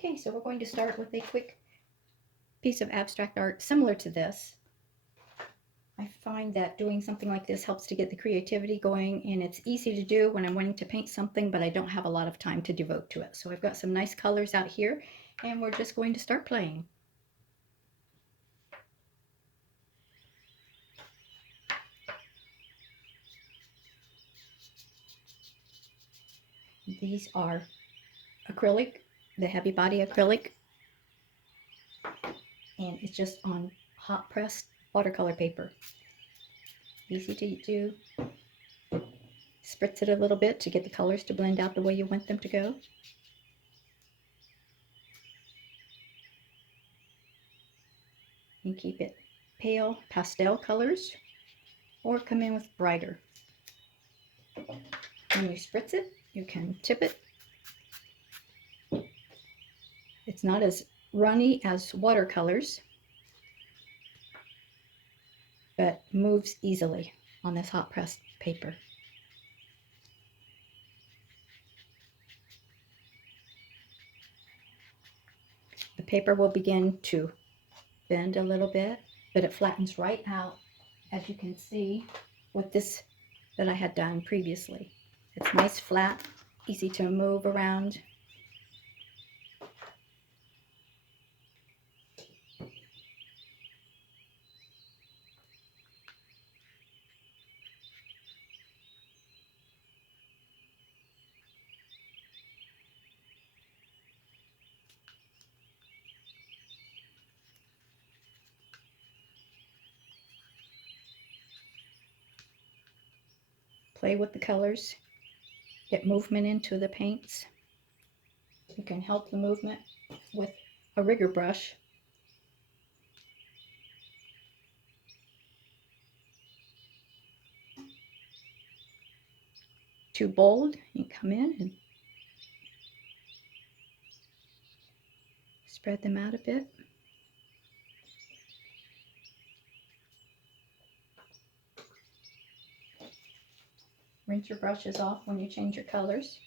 Okay, so we're going to start with a quick piece of abstract art similar to this. I find that doing something like this helps to get the creativity going, and it's easy to do when I'm wanting to paint something, but I don't have a lot of time to devote to it. So I've got some nice colors out here, and we're just going to start playing. These are acrylic, the heavy body acrylic, and it's just on hot pressed watercolor paper. Easy to do. Spritz it a little bit to get the colors to blend out the way you want them to go. And keep it pale pastel colors, or come in with brighter. When you spritz it, you can tip it. It's not as runny as watercolors, but moves easily on this hot pressed paper. The paper will begin to bend a little bit, but it flattens right out, as you can see with this that I had done previously. It's nice, flat, easy to move around. Play with the colors, get movement into the paints. You can help the movement with a rigger brush. Too bold, you come in and spread them out a bit. Rinse your brushes off when you change your colors.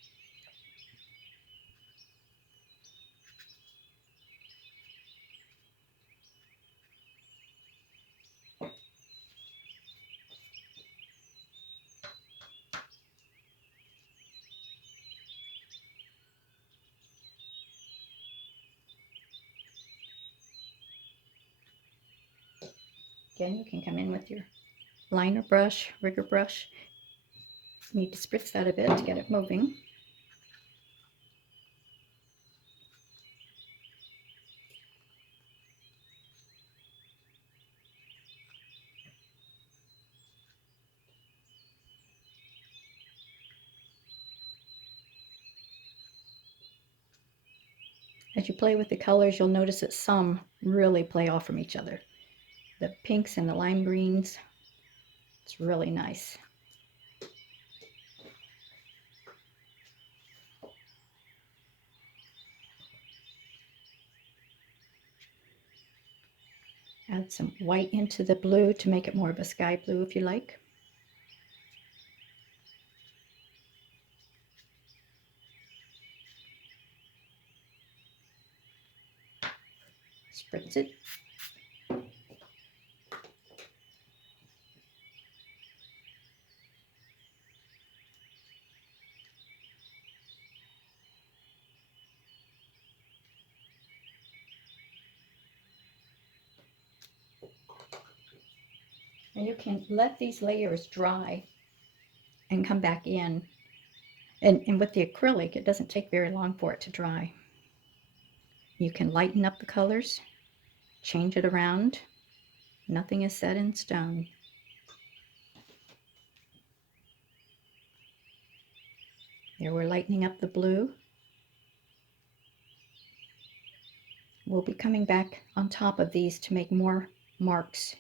Again, you can come in with your liner brush, rigger brush. You need to spritz that a bit to get it moving. As you play with the colors, you'll notice that some really play off from each other. The pinks and the lime greens, it's really nice. Add some white into the blue to make it more of a sky blue if you like. Spritz it. And you can let these layers dry and come back in. And with the acrylic, it doesn't take very long for it to dry. You can lighten up the colors, change it around. Nothing is set in stone. There, we're lightening up the blue. We'll be coming back on top of these to make more marks.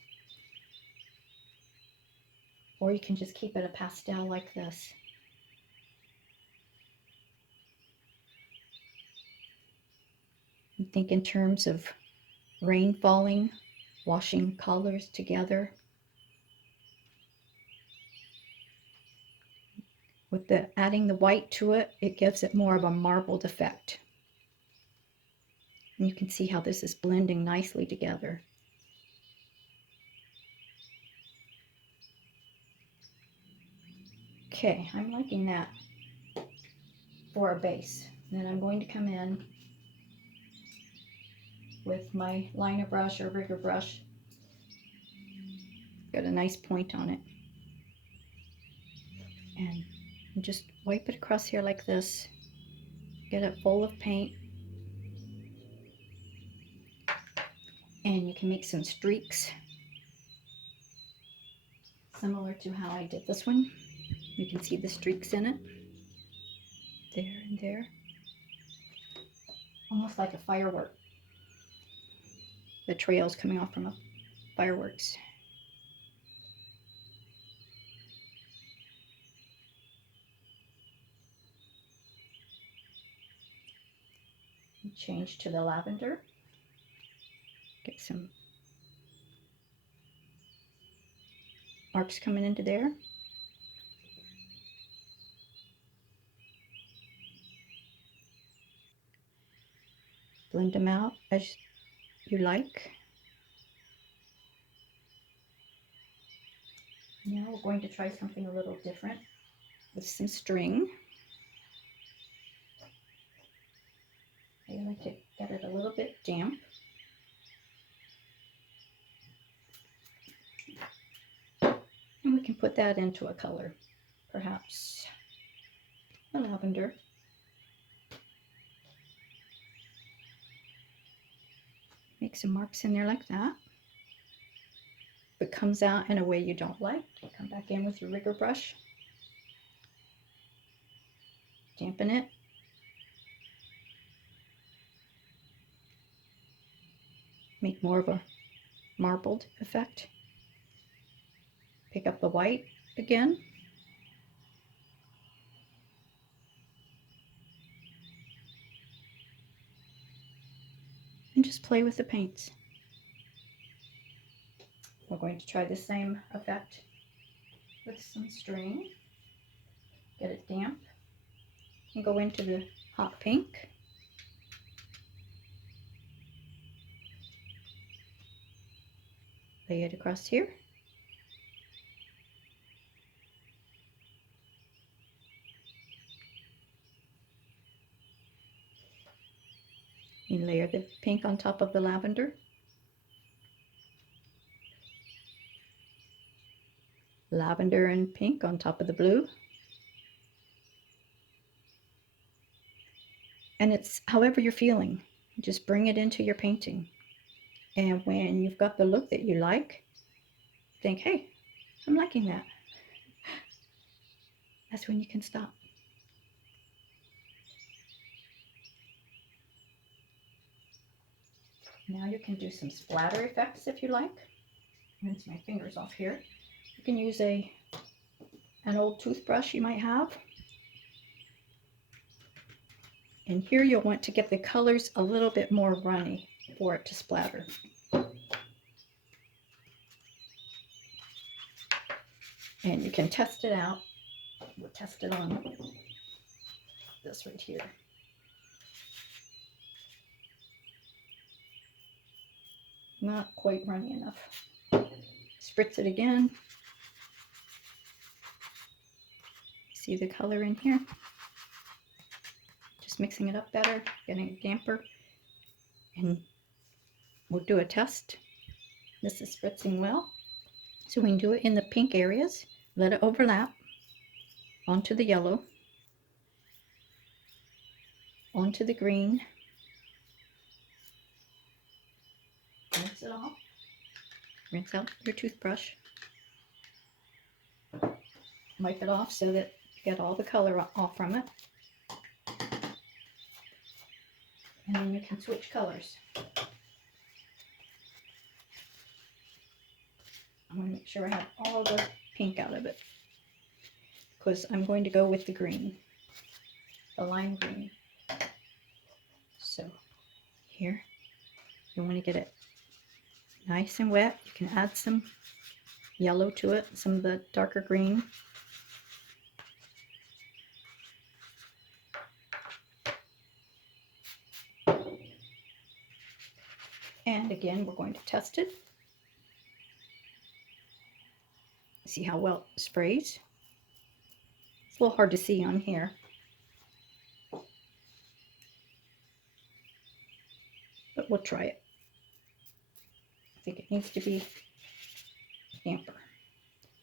Or you can just keep it a pastel like this. And think in terms of rain falling, washing colors together. With adding the white to it, it gives it more of a marbled effect. And you can see how this is blending nicely together. Okay, I'm liking that for a base. Then I'm going to come in with my liner brush or rigger brush. Got a nice point on it. And just wipe it across here like this. Get it full of paint. And you can make some streaks similar to how I did this one. You can see the streaks in it. There and there. Almost like a firework. The trails coming off from a fireworks. Change to the lavender. Get some marks coming into there. Blend them out as you like. Now we're going to try something a little different with some string. I like to get it a little bit damp. And we can put that into a color, perhaps a lavender. Make some marks in there like that. If it comes out in a way you don't like, come back in with your rigger brush. Dampen it. Make more of a marbled effect. Pick up the white again. And just play with the paints. We're going to try the same effect with some string. Get it damp. And go into the hot pink. Lay it across here. You layer the pink on top of the lavender. Lavender and pink on top of the blue. And it's however you're feeling. Just bring it into your painting. And when you've got the look that you like, think, hey, I'm liking that. That's when you can stop. Now you can do some splatter effects if you like. Rinse my fingers off here. You can use an old toothbrush you might have. And here you'll want to get the colors a little bit more runny for it to splatter. And you can test it out. We'll test it on this right here. Not quite runny enough. Spritz it again. See the color in here? Just mixing it up better, getting it damper. And we'll do a test. This is spritzing well. So we can do it in the pink areas. Let it overlap onto the yellow, onto the green. Rinse it off. Rinse out your toothbrush. Wipe it off so that you get all the color off from it. And then you can switch colors. I want to make sure I have all the pink out of it, because I'm going to go with the green, the lime green. So here, you want to get it nice and wet. You can add some yellow to it, some of the darker green. And again, we're going to test it. See how well it sprays. It's a little hard to see on here. But we'll try it. I think it needs to be damper.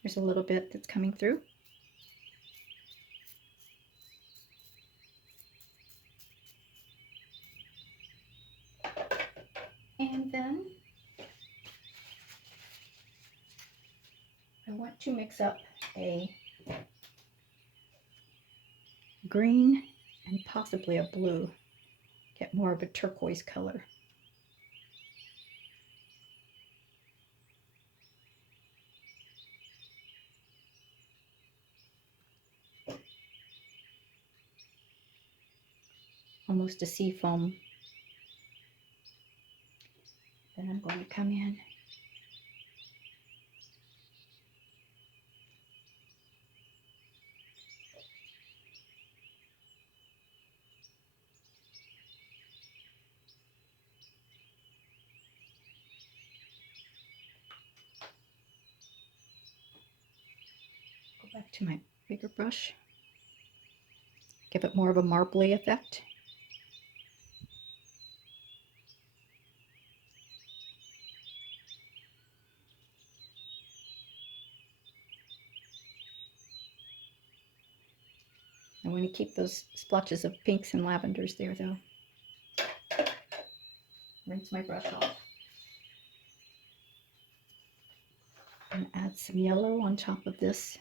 There's a little bit that's coming through. And then I want to mix up a green and possibly a blue. Get more of a turquoise color. Almost a sea foam. Then I'm going to come in back to my bigger brush. Give it more of a marbly effect. I want to keep those splotches of pinks and lavenders there though. Rinse my brush off. And add some yellow on top of this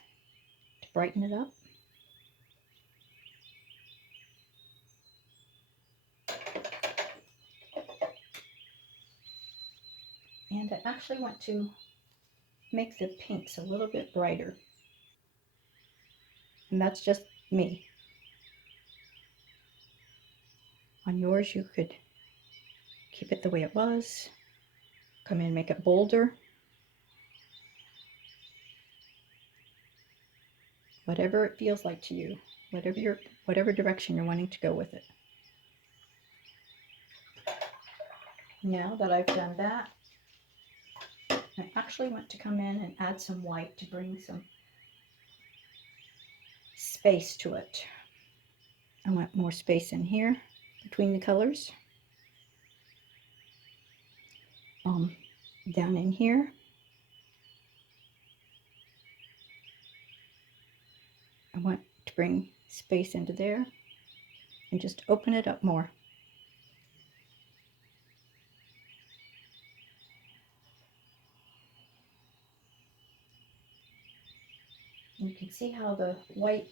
to brighten it up. And I actually want to make the pinks a little bit brighter. And that's just me. On yours, you could keep it the way it was. Come in and make it bolder. Whatever it feels like to you. Whatever direction you're wanting to go with it. Now that I've done that, I actually want to come in and add some white to bring some space to it. I want more space in here between the colors. Down in here. I want to bring space into there and just open it up more. You can see how the white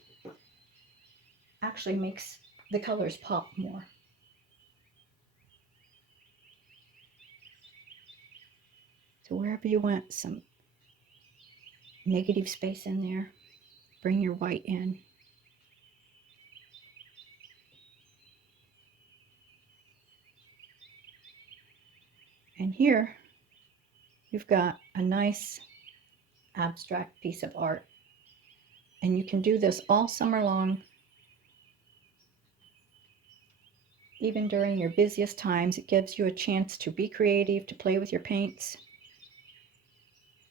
actually makes the colors pop more. So wherever you want some negative space in there, bring your white in. And here you've got a nice abstract piece of art. And you can do this all summer long. Even during your busiest times, it gives you a chance to be creative, to play with your paints.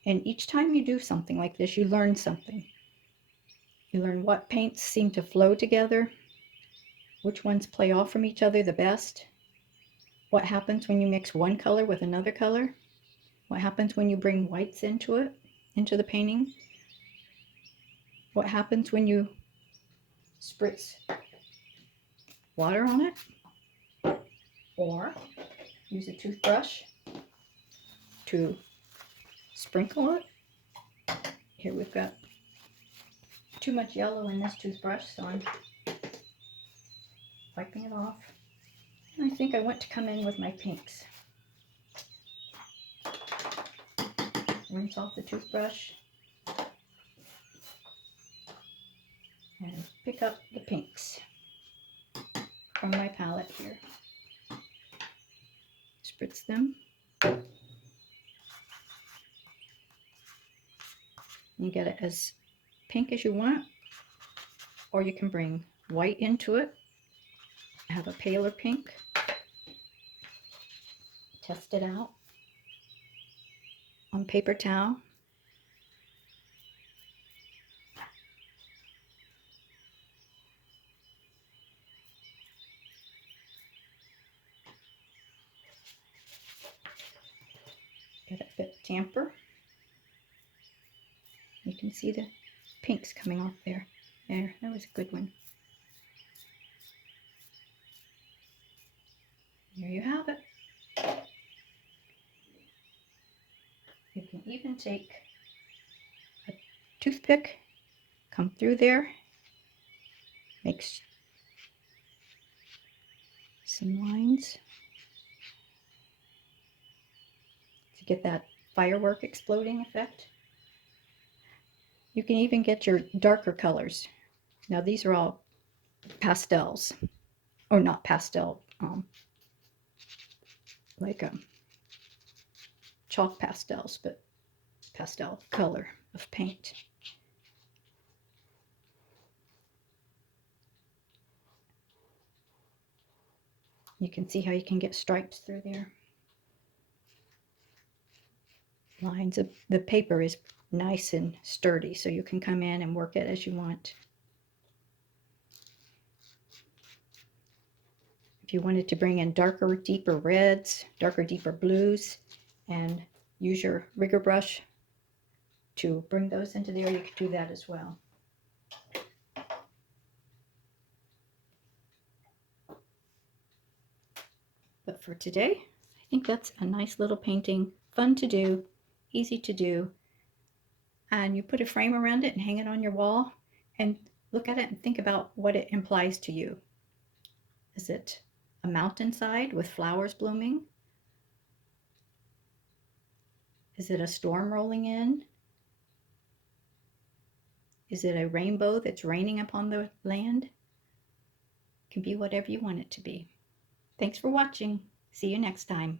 And each time you do something like this, you learn something. You learn what paints seem to flow together, which ones play off from each other the best, what happens when you mix one color with another color, what happens when you bring whites into it, into the painting, what happens when you spritz water on it, or use a toothbrush to sprinkle it. Here we've got too much yellow in this toothbrush, so I'm wiping it off. And I think I want to come in with my pinks. Rinse off the toothbrush and pick up the pinks from my palette here. Spritz them. You get it as pink as you want, or you can bring white into it, have a paler pink, Test it out on paper towel. Get a bit tamper. You can see the pinks coming off there. There, that was a good one. There you have it. You can even take a toothpick, come through there, make some lines to get that firework exploding effect. You can even get your darker colors. Now these are all pastels, or not pastel, like chalk pastels, but pastel color of paint. You can see how you can get stripes through there. Lines of the paper is nice and sturdy, so you can come in and work it as you want. If you wanted to bring in darker, deeper reds, darker, deeper blues, and use your rigger brush to bring those into there, you could do that as well. But for today, I think that's a nice little painting, fun to do, easy to do. And you put a frame around it and hang it on your wall and look at it and think about what it implies to you. Is it a mountainside with flowers blooming? Is it a storm rolling in? Is it a rainbow that's raining upon the land? It can be whatever you want it to be. Thanks for watching. See you next time.